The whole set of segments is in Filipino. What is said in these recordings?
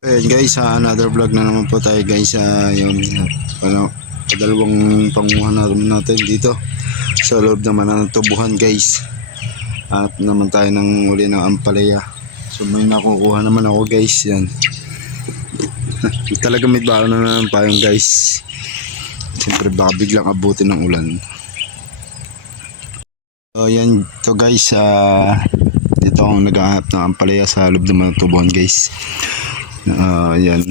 Ayan guys, another vlog na naman po tayo guys. Yung padalawang panguhan natin dito sa loob naman ng tubuhan guys. At naman tayo ng uli ng ampalaya. So may nakukuha naman ako guys. Yan. Talaga may baon na naman payong guys. Siyempre baka biglang abutin ng ulan. So yan to guys. Dito akong naghahanap ng ampalaya sa loob naman ng tubuhan guys. Yan.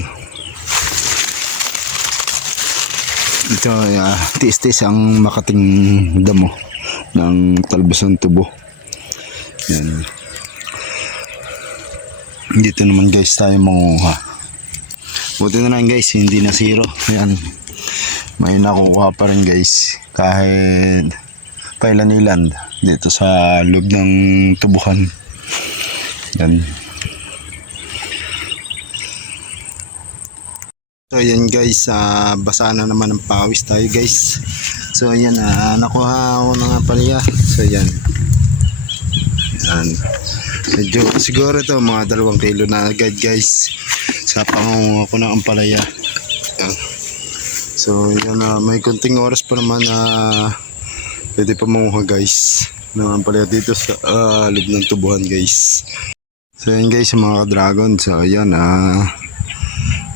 Ito tiis-tiis ang makating damo ng talbos ng tubo. Yan. Dito naman guys tayo manguha. Buti na lang guys, hindi na zero. Yan. May nakukuha pa rin guys. Kahit pailan-ilan dito sa loob ng tubuhan. Yan. So ayan guys, basa na naman ng pawis tayo guys. So ayan, nakuha ako ng palaya. So ayan. Ayan. Medyo siguro ito mga 2 kilo na agad guys. Sa pangunguha ko ng ampalaya. Ayan. So ayan, may kunting oras pa naman na pwede pa manguha guys ng ampalaya dito sa loob ng tubuhan guys. So ayan guys, mga dragon. So ayan, ang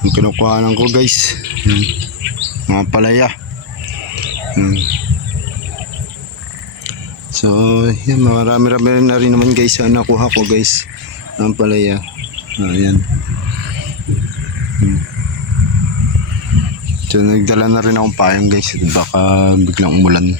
kinukuhanan ko guys, mga palaya. So yan, marami-rami na rin naman guys ang nakuha ko guys ng palaya. Ayan. So nagdala na rin akong payong guys, baka biglang umulan.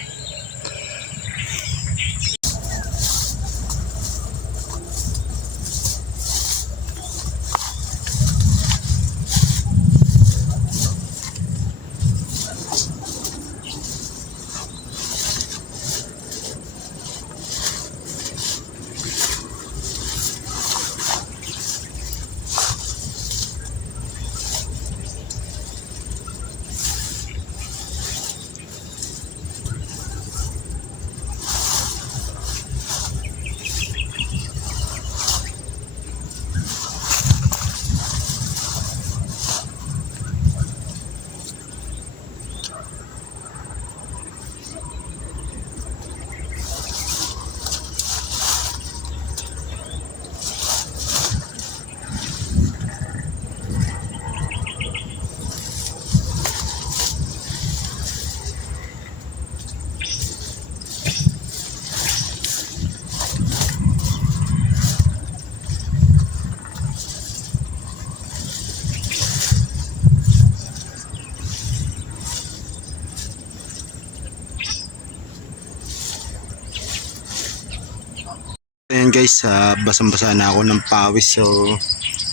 Ayan guys, basang-basa na ako ng pawis. So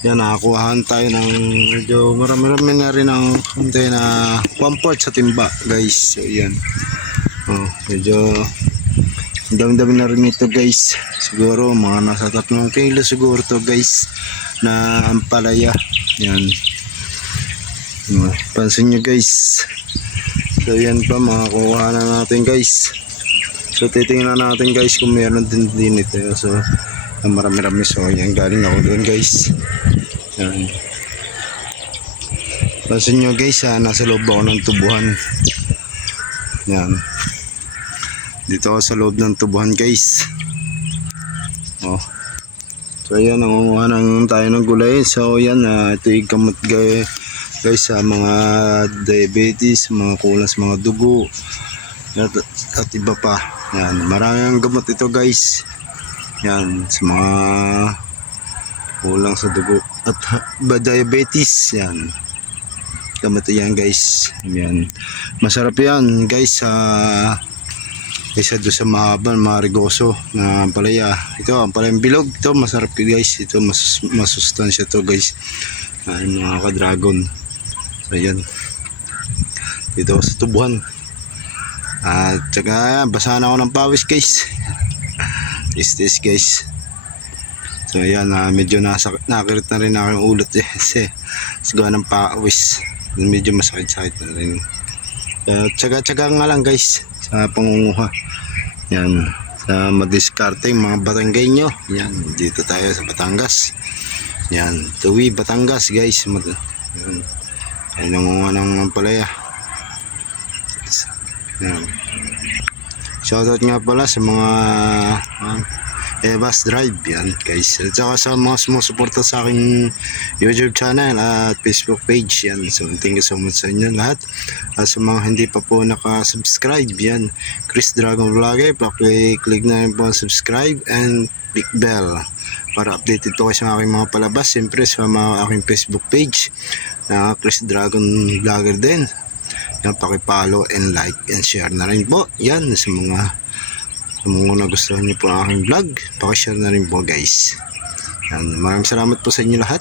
yan, nakakuhaan tayo ng medyo marami-rami na rin ng konti na 1/4 sa timba guys. So yan, medyo dami-dami na rin ito guys. Siguro mga nasa 3 kilo siguro to guys na ampalaya. Yan, pansin nyo guys. So yan pa, makakuha na natin guys. So titingnan natin guys kung meron din ito. So marami-rami. So yan, galing ako doon guys. Yan. Pansin nyo guys, nasa loob ako ng tubuhan. Yan. Dito ako sa loob ng tubuhan guys. So yan, nangunguha ng tayo ng gulay. So yan, ito yung gamot guys sa mga diabetes, mga kulang sa mga dugo at iba pa. Yan, maraming gamot ito guys. Yan, sa mga kulang sa dugo at diabetes. Yan, gamot yan guys. Yan, masarap yan guys. Kaysa doon sa mahaba, marigoso na palaya. Ito, ang palayang bilog. Ito, masarap guys. Ito, masustansya to guys. Mga ka-dragon. So yan, dito sa tubuhan. At saka basa na ako ng pawis guys. Is guys. So yan, medyo nakirit na rin ako yung ulot kasi gawa ng pawis. Medyo masakit-sakit na rin. Tsaga-tsaga nga lang guys sa pangunguha. Yan, sa madiskarte mga Batanggay nyo. Yan, dito tayo sa Batangas. Yan, Tuwi, Batangas guys. Yan. Ay nangunguha ng palaya. Yan. Shoutout nga pala sa mga Evas Drive yan guys. At saka sa mga sumusuporta sa aking YouTube channel at Facebook page yan. So thank you so much sa inyo lahat. At sa mga hindi pa po nakasubscribe yan, Chris Dragon Vlogger, paki-click na rin po ang subscribe and click bell para updated to kayo sa aking mga palabas. Siyempre sa mga aking Facebook page na Chris Dragon Vlogger din. Yan, paki-follow and like and share na rin po. Yan, sa mga nagustuhan niyo po ang aking vlog, paki-share na rin po guys. Yan, maraming salamat po sa inyo lahat.